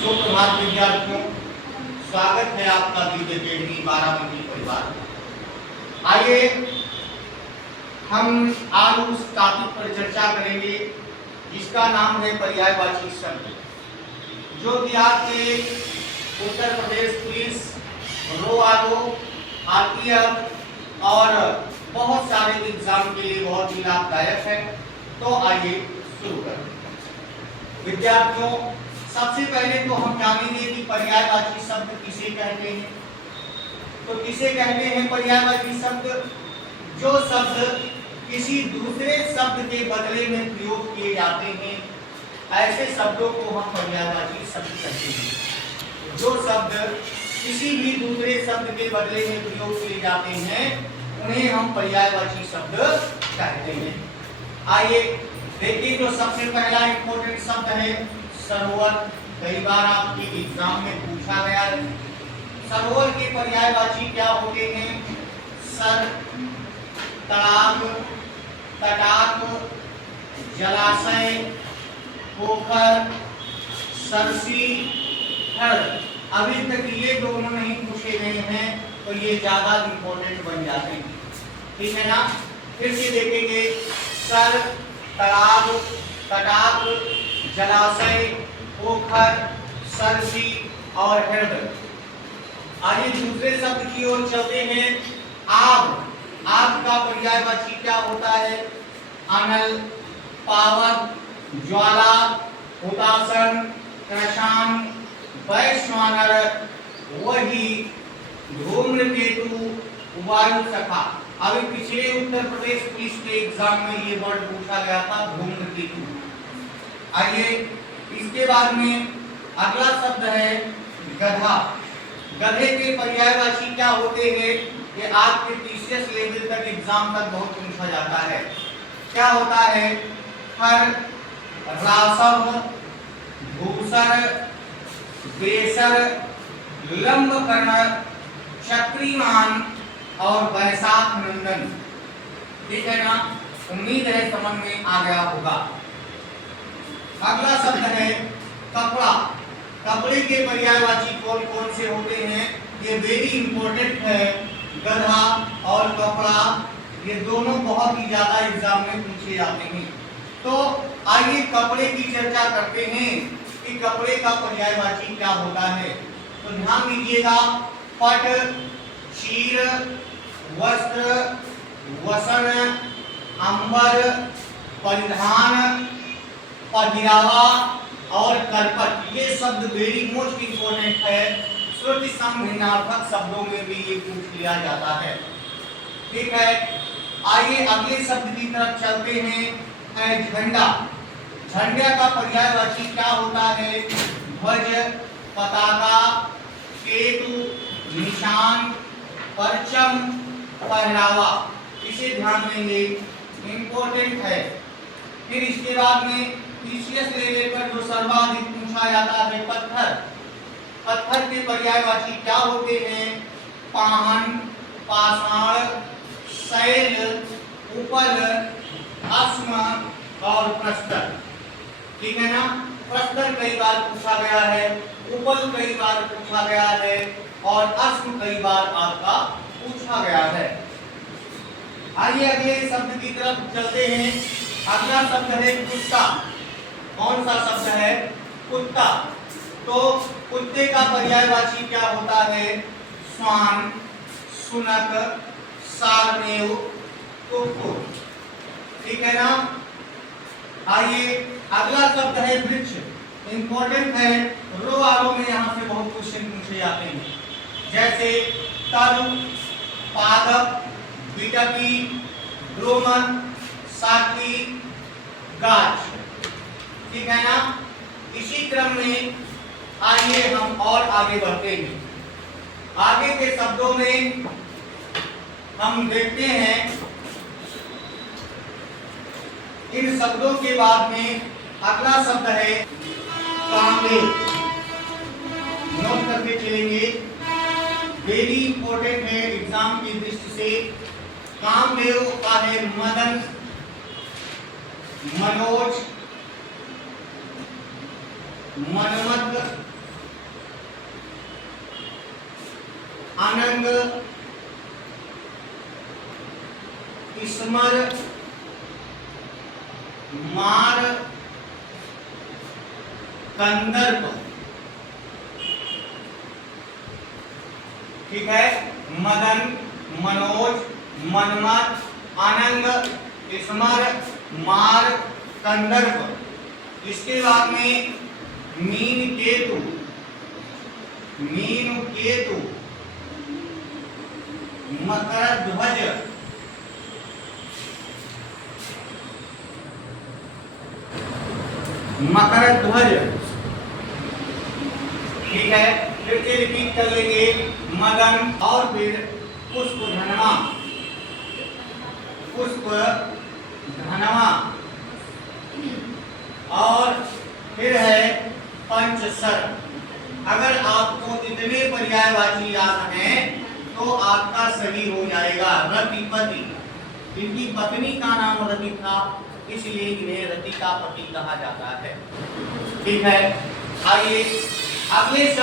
सुप्रभात विद्यार्थियों, स्वागत है आपका विद्या अकेडमी 12 मंजिल परिवार। आइए हम आज उस टॉपिक पर चर्चा करेंगे जिसका नाम है पर्यायवाची शब्द, जो कि आपके Uttar Pradesh police, RO, RPF और बहुत सारे एग्जाम के लिए बहुत ही लाभदायक है। तो आइए शुरू करें। विद्यार्थियों, सबसे पहले तो हम जानेंगे कि पर्यायवाची शब्द किसे कहते हैं। तो किसे कहते हैं पर्यायवाची शब्द? जो शब्द किसी दूसरे शब्द के बदले में प्रयोग किए जाते हैं, ऐसे शब्दों को हम पर्यायवाची शब्द कहते हैं। जो शब्द किसी भी दूसरे शब्द के बदले में प्रयोग किए जाते हैं, उन्हें हम पर्यायवाची शब्द कहते हैं। आइए देखिए, जो सबसे पहला इंपॉर्टेंट शब्द है सरोवर। कई बार आपके एग्जाम में पूछा गया है। सरोवर के पर्यायवाची क्या होते हैं? सर, तालाब, तटाक, जलाशय, पोखर, सरसी, हृद। अभी तक ये दोनों नहीं पूछे गए हैं तो ये ज्यादा इंपॉर्टेंट बन जाते हैं, ठीक है ना। फिर से देखेंगे, सर, तालाब, तटाक, जलाशय, पोखर, सरसी और हृद। आइए दूसरे शब्द की ओर चलते हैं। आग। आग का पर्यायवाची क्या होता है? अनल, पावक, ज्वाला, हुतासन, कृशान, वैश्वानर, वही, धूम्रकेतु, वायु सखा। अभी पिछले उत्तर प्रदेश पुलिस के एग्जाम में ये वर्ड पूछा गया था, धूम्रकेतु। आइए इसके बाद में अगला शब्द है गधा। गधे के पर्यायवाची क्या होते हैं? ये आपके TCS लेवल तक एग्जाम तक बहुत पूछा जाता है। क्या होता है? हर, रासव, भूसर, बेसर, लंबकर्ण, क्षत्रिमान और वैशाख नंदन। ठीक है ना। उम्मीद है समझ में आ गया होगा। अगला शब्द है कपड़ा। कपड़े के पर्यायवाची कौन कौन से होते हैं? ये वेरी इंपॉर्टेंट है। गधा और कपड़ा, ये दोनों बहुत ही ज्यादा एग्जाम में पूछे जाते हैं। तो आइए कपड़े की चर्चा करते हैं कि कपड़े का पर्यायवाची क्या होता है। तो ध्यान दीजिएगा, पट, चीर, वस्त्र, वसन, अंबर, परिधान, पहिरावा और करपट। ये शब्द वेरी मोस्ट इंपोर्टेंट है। श्रुति संभिन्नार्थक शब्दों में भी ये पूछ लिया जाता है, ठीक है। आइए अगले शब्द की तरफ चलते हैं। झंडा। झंडा का पर्यायवाची क्या होता है? ध्वज, पताका, केतु, निशान, परचम, पहरावा। इसे ध्यान देंगे, इंपॉर्टेंट है। फिर इसके बाद में TCS लेवल पर जो सर्वाधिक पूछा जाता है पत्थर। पत्थर के पर्यायवाची क्या होते हैं? पाहन, पाषाण, शैल, उपल, अस्म और प्रस्तर। ठीक है ना। प्रस्तर कई बार पूछा गया है, उपल कई बार पूछा गया है और अस्म कई बार आपका पूछा गया है। आइए अगले शब्द की तरफ चलते हैं। अगला शब्द है कुत्ता। कौन सा शब्द है? कुत्ता। तो कुत्ते का पर्यायवाची क्या होता है? श्वान, सुनक, सारमेव, कुक्कुट। ठीक है ना। आइए अगला शब्द है वृक्ष। इंपॉर्टेंट है। RO में यहाँ से बहुत क्वेश्चन पूछे जाते हैं, जैसे तरु, पादप, बिटकी, द्रोमन, साथी, गाछ। ठीक है ना। इसी क्रम में आइए हम और आगे बढ़ते हैं। आगे के शब्दों में हम देखते हैं, इन शब्दों के बाद में अगला शब्द है कामदेव। नोट करके चलेंगे, वेरी इंपॉर्टेंट है एग्जाम की दृष्टि से। कामदेव का है मदन, मनोज, मनमत, अनंग, स्मर, मार, कंदर्प। ठीक है, मदन, मनोज, मनमत, अनंग, स्मर, मार, कंदर्प। इसके बाद में मीन केतु, मीन केतु, मकर ध्वज, मकर ध्वज। ठीक है, फिर से रिपीट कर लेंगे, मदन और फिर पुष्प धनवा, पुष्प धनवा, और फिर है पंचसर। अगर आपको इतने पर्यायवाची याद हैं तो आपका सही हो जाएगा। रतिपति, इनकी पत्नी का नाम रति था, इसलिए इन्हें रति का पति कहा जाता है। ठीक है, आइए अगले